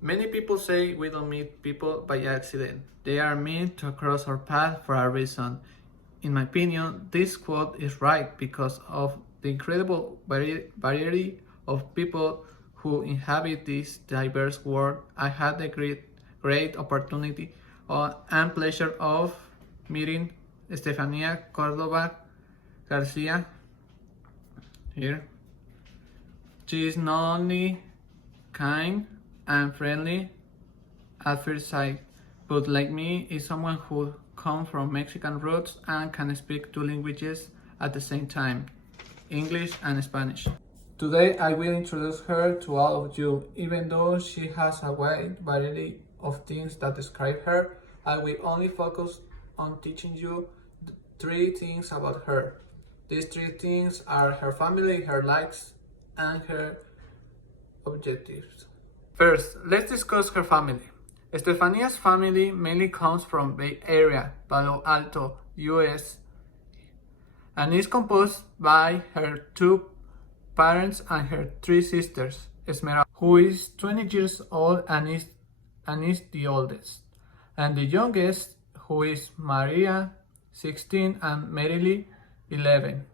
Many people say we don't meet people by accident. They are meant to cross our path for a reason. In my opinion, this quote is right because of the incredible variety of people who inhabit this diverse world. I had the great opportunity and pleasure of meeting Estefania Cordova Garcia here. She is not only kind and friendly at first sight, but like me is someone who comes from Mexican roots and can speak two languages at the same time, English and Spanish. Today I will introduce her to all of you. Even though she has a wide variety of things that describe her, I will only focus on teaching you three things about her. These three things are her family, her likes, and her objectives. First, let's discuss her family. Estefania's family mainly comes from Bay Area, Palo Alto, US, and is composed by her two parents and her three sisters. Esmeralda, who is 20 years old and is the oldest, and the youngest, who is Maria, 16, and Merily, 11.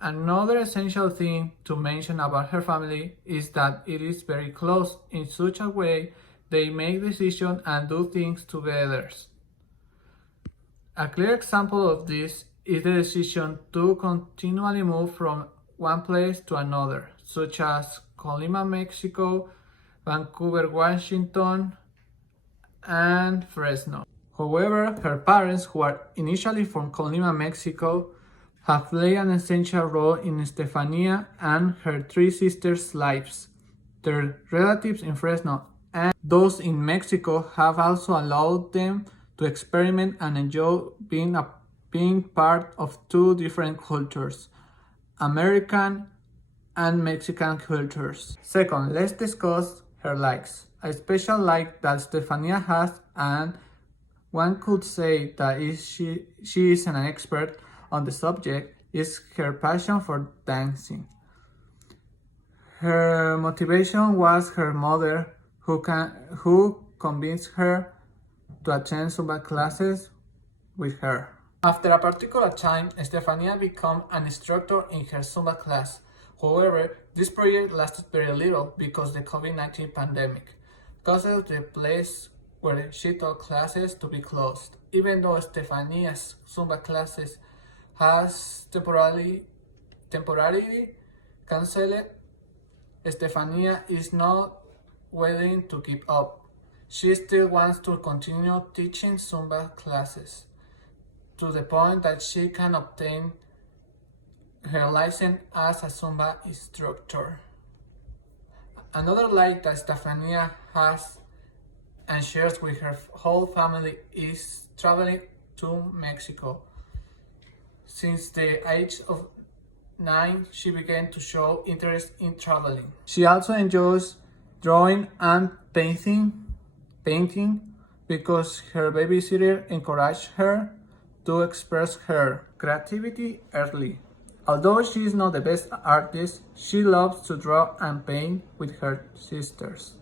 Another essential thing to mention about her family is that it is very close in such a way they make decisions and do things together. A clear example of this is the decision to continually move from one place to another, such as Colima, Mexico, Vancouver, Washington, and Fresno. However, her parents, who are initially from Colima, Mexico, have played an essential role in Estefania and her three sisters' lives. Their relatives in Fresno and those in Mexico have also allowed them to experiment and enjoy being part of two different cultures, American and Mexican cultures. Second, let's discuss her likes. A special like that Estefania has, and one could say that she is an expert on the subject, is her passion for dancing. Her motivation was her mother, who convinced her to attend Zumba classes with her. After a particular time, Estefania became an instructor in her Zumba class. However, this project lasted very little because the COVID-19 pandemic caused the place where she taught classes to be closed. Even though Estefania's Zumba classes has temporarily cancelled, Estefania is not willing to give up. She still wants to continue teaching Zumba classes to the point that she can obtain her license as a Zumba instructor. Another like that Estefania has and shares with her whole family is traveling to Mexico. Since the age of 9, she began to show interest in traveling. She also enjoys drawing and painting because her babysitter encouraged her to express her creativity early. Although she is not the best artist, she loves to draw and paint with her sisters.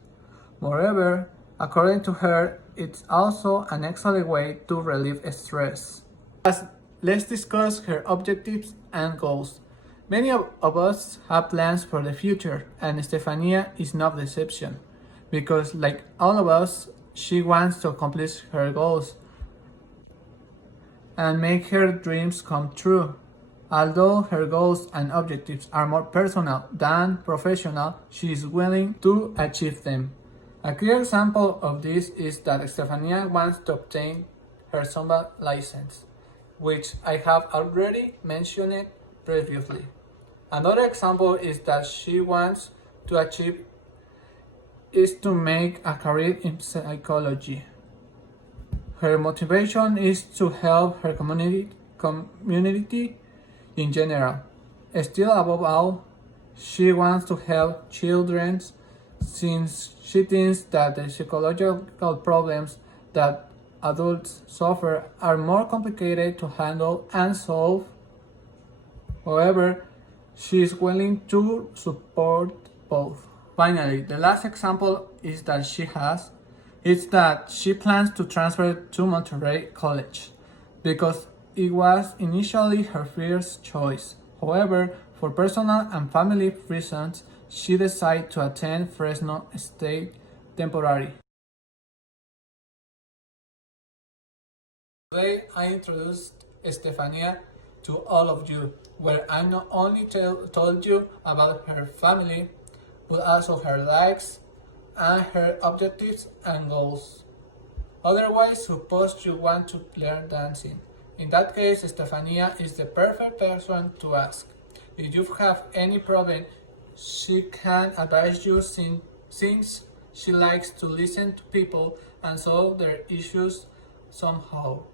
Moreover, according to her, it's also an excellent way to relieve stress. Let's discuss her objectives and goals. Many of us have plans for the future, and Estefania is no exception, because like all of us, she wants to accomplish her goals and make her dreams come true. Although her goals and objectives are more personal than professional, she is willing to achieve them. A clear example of this is that Estefania wants to obtain her Zumba license, which I have already mentioned previously. Another example is that she wants to achieve is to make a career in psychology. Her motivation is to help her community in general. Still, above all, she wants to help children since she thinks that the psychological problems that adults suffer are more complicated to handle and solve. However, she is willing to support both. Finally, the last example is that it's that she plans to transfer to Monterrey College because it was initially her first choice. However, for personal and family reasons, she decided to attend Fresno State temporarily. Today I introduced Estefania to all of you, where I not only told you about her family, but also her likes and her objectives and goals. Otherwise, suppose you want to learn dancing. In that case, Estefania is the perfect person to ask. If you have any problem, she can advise you since she likes to listen to people and solve their issues somehow.